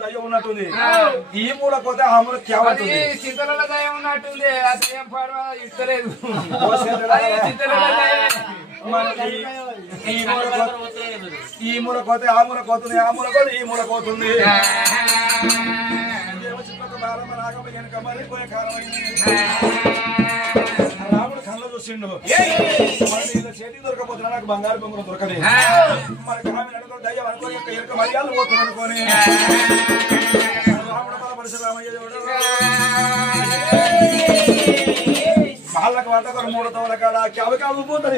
దయ్యం ఉన్నట్టుంది ఈ మూల పోతే ఆ మూల కేవతుంది చింతల దయ్యం ఉన్నట్టుంది ఆ దయ్యం పడవ ఇస్తలేదు ఈ మూల పోతే ఆ మూల పోతుంది ఆ మూల పోతే ఈ మూల పోతుంది రాముడు కళ్ళ చూసిండు చేతికి దొరకపోతున్నా నాకు బంగారు బొమ్మలు దొరకలే మరి కామె అనుకో దయ్యం అనుకో ఎరుక మర్యాదలు పోతున్నా అనుకోని రాముడు మన పరశురామయ్య వాళ్ళకి వంటకొని 3 తోల కాడ కవి పోతారు